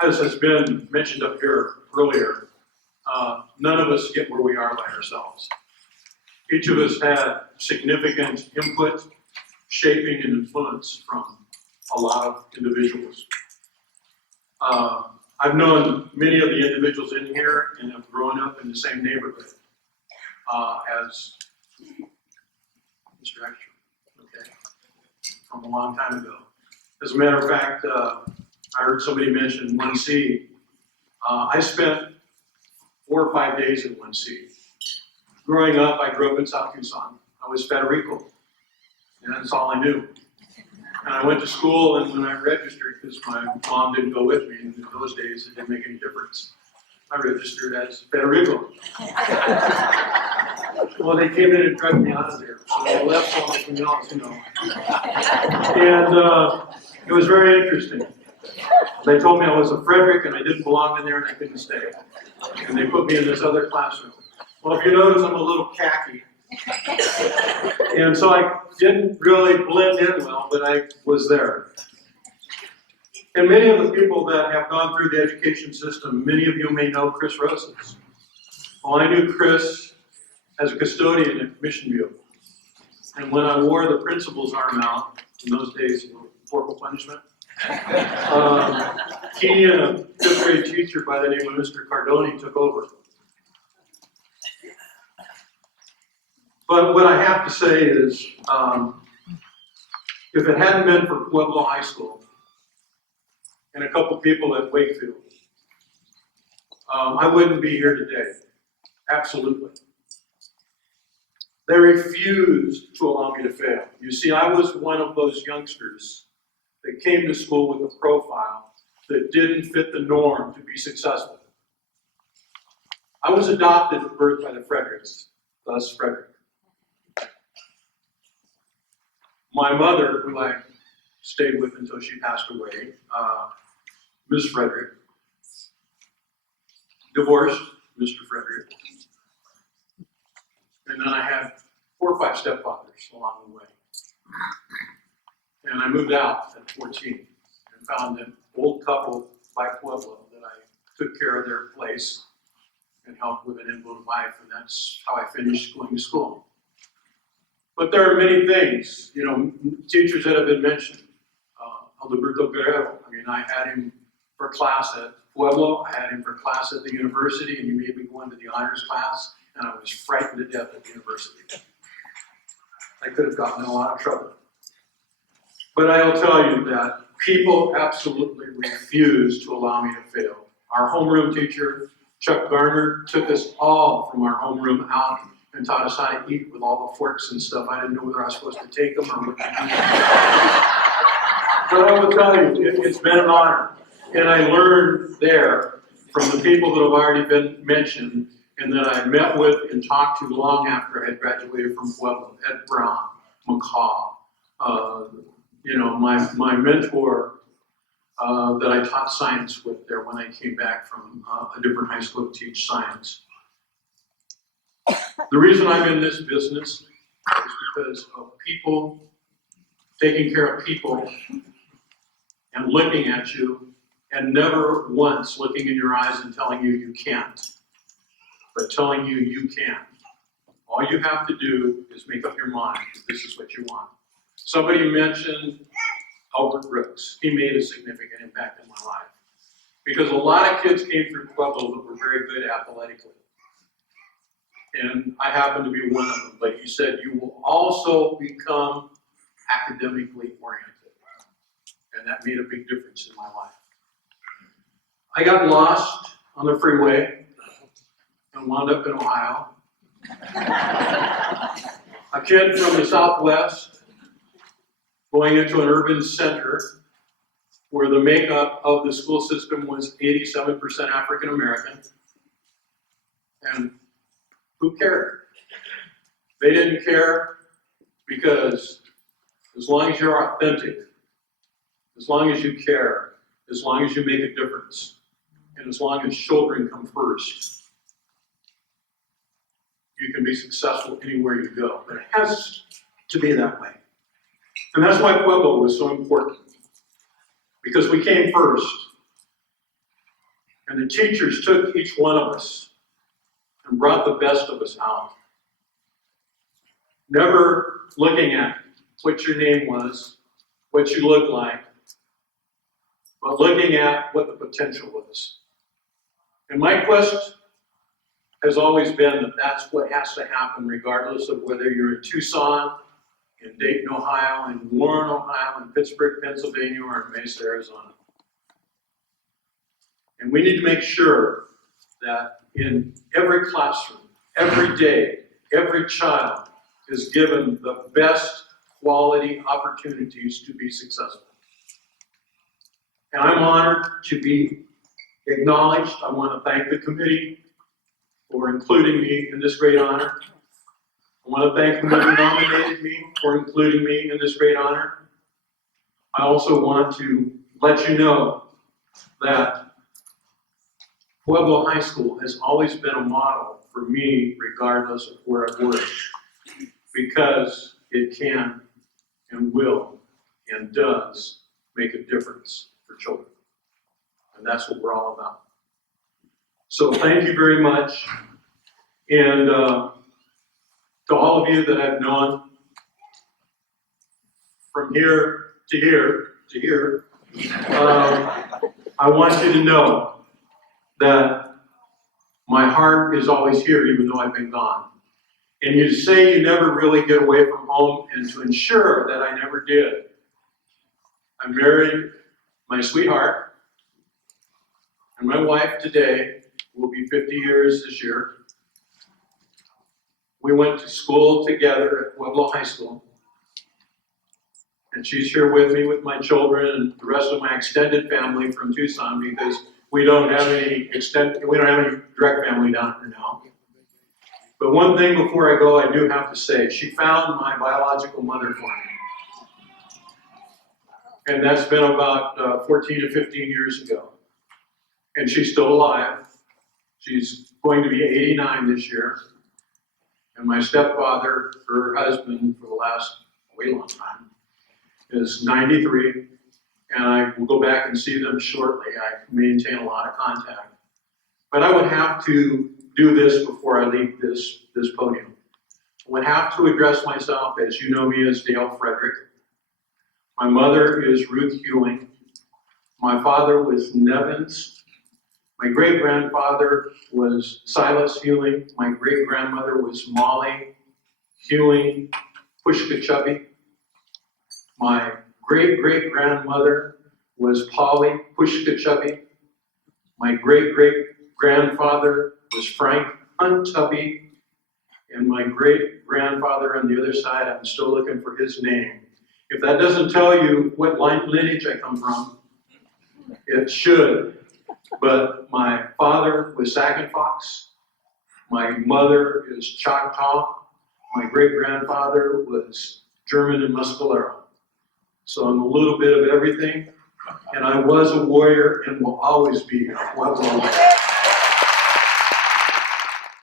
as has been mentioned up here earlier, none of us get where we are by ourselves. Each of us had significant input, shaping, and influence from a lot of individuals. I've known many of the individuals in here and have grown up in the same neighborhood as Mr. Extra, okay, from a long time ago. As a matter of fact, I heard somebody mention 1C. I spent 4 or 5 days in 1C. Growing up, I grew up in South Tucson. I was Frederick, and that's all I knew. And I went to school, and when I registered, because my mom didn't go with me, and in those days it didn't make any difference, I registered as Federico. Well, they came in and dragged me out of there, so I left something else, you know. And it was very interesting. They told me I was a Frederick, and I didn't belong in there, and I couldn't stay. And they put me in this other classroom. Well, if you notice, I'm a little khaki. And so I didn't really blend in well, but I was there. And many of the people that have gone through the education system, many of you may know Chris Rosas. Well, I knew Chris as a custodian at Mission View. And when I wore the principal's arm out, in those days, corporal punishment, he and a 5th grade teacher by the name of Mr. Cardoni took over. But what I have to say is, if it hadn't been for Pueblo High School and a couple people at Wakefield, I wouldn't be here today. Absolutely. They refused to allow me to fail. You see, I was one of those youngsters that came to school with a profile that didn't fit the norm to be successful. I was adopted at birth by the Fredericks, thus Frederick. My mother, who I stayed with until she passed away, Ms. Frederick, divorced Mr. Frederick. And then I had 4 or 5 stepfathers along the way. And I moved out at 14 and found an old couple by Pueblo that I took care of their place and helped with an invalid wife, and that's how I finished going to school. But there are many things, you know, teachers that have been mentioned. Alberto Guerrero, I mean, I had him for class at Pueblo, I had him for class at the university, and he made me go into the honors class, and I was frightened to death at the university. I could have gotten in a lot of trouble. But I'll tell you that people absolutely refuse to allow me to fail. Our homeroom teacher, Chuck Garner, took us all from our homeroom out and taught us how to eat with all the forks and stuff. I didn't know whether I was supposed to take them or what to do. But I will tell you, it's been an honor. And I learned there from the people that have already been mentioned and that I met with and talked to long after I had graduated from Pueblo, Ed Brown, McCaw, you know, my mentor that I taught science with there when I came back from a different high school to teach science. The reason I'm in this business is because of people, taking care of people, and looking at you, and never once looking in your eyes and telling you you can't, but telling you you can. All you have to do is make up your mind if this is what you want. Somebody mentioned Albert Brooks. He made a significant impact in my life. Because a lot of kids came through Pueblo that were very good athletically. And I happen to be one of them. But he said, you will also become academically oriented. And that made a big difference in my life. I got lost on the freeway and wound up in Ohio. A kid from the Southwest going into an urban center where the makeup of the school system was 87% African American. And who cared? They didn't care because as long as you're authentic, as long as you care, as long as you make a difference, and as long as children come first, you can be successful anywhere you go. But it has to be that way. And that's why Pueblo was so important. Because we came first. And the teachers took each one of us and brought the best of us out. Never looking at what your name was, what you looked like, but looking at what the potential was. And my quest has always been that that's what has to happen regardless of whether you're in Tucson, in Dayton, Ohio, in Warren, Ohio, in Pittsburgh, Pennsylvania, or in Mesa, Arizona. And we need to make sure that in every classroom, every day, every child is given the best quality opportunities to be successful. And I'm honored to be acknowledged. I want to thank the committee for including me in this great honor. I want to thank whoever nominated me for including me in this great honor. I also want to let you know that Pueblo High School has always been a model for me regardless of where I work, because it can and will and does make a difference for children. And that's what we're all about. So thank you very much. And to all of you that I've known from here to here to here, I want you to know that my heart is always here even though I've been gone. And you say you never really get away from home, and to ensure that I never did, I married my sweetheart, and my wife today will be 50 years this year. We went to school together at Pueblo High School, and she's here with me with my children and the rest of my extended family from Tucson, because we don't have any direct family down here now. But one thing before I go, I do have to say, she found my biological mother for me. And that's been about 14 to 15 years ago. And she's still alive. She's going to be 89 this year. And my stepfather, her husband for the last way long time, is 93. And I will go back and see them shortly. I maintain a lot of contact. But I would have to do this before I leave this podium. I would have to address myself as you know me as Dale Frederick. My mother is Ruth Hewing. My father was Nevins. My great-grandfather was Silas Hewing. My great-grandmother was Molly Hewing Pushkachubby. My great-great-grandmother was Polly Pushkachubby. My great-great-grandfather was Frank Hunt Tubby. And my great-grandfather on the other side, I'm still looking for his name. If that doesn't tell you what lineage I come from, it should. But my father was Sac and Fox. My mother is Choctaw. My great-grandfather was German and Muscalero. So I'm a little bit of everything. And I was a warrior and will always be a Pueblo warrior.